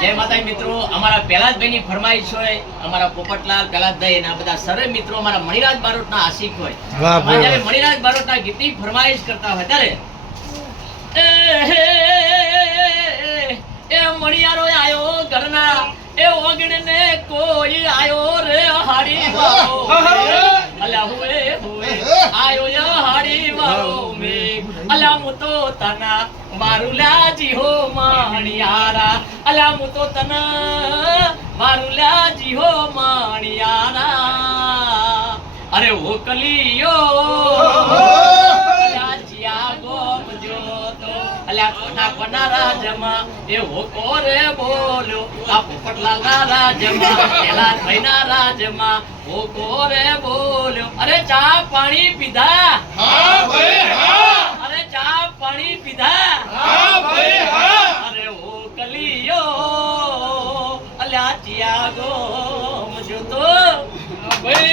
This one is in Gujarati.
જય માતાજી મિત્રો, અમારા પહેલાદભાઈની ફરમાઈશ હોય, અમારા પોપટલાલ પહેલાદભાઈ અને આ બધા સર્વે મિત્રો અમારા મણિરાજ બારોટના આશિક હોય. જ્યારે મણિરાજ બારોટના ગીતની ફરમાઈશ કરતા હોય ત્યારે એ મણિયારો આયો ઘરના એ ઓગણે ને કોઈ આયો રે હાડી વાળો અલા હુએ હુએ આયો યા હાડી વાળો મે અલા મુતો તના મારુલાજી હો માણિયારા અલા મુતો તના મારુલાજી હો માણિયારા અરે ઓ કલિયો કોના રાજમાં એ હોકો રે બોલ્યો આ પોપટલાલના રાજમાં પહેલાદભાઈના રાજમાં હોકો રે બોલ્યો અરે ચા પાણી પીધા હા ભાઈ હા અરે ચા પાણી પીધા હા ભાઈ હા અરે ઓ કલિયો અલ્યા ચિયા ગો મજો તો ભાઈ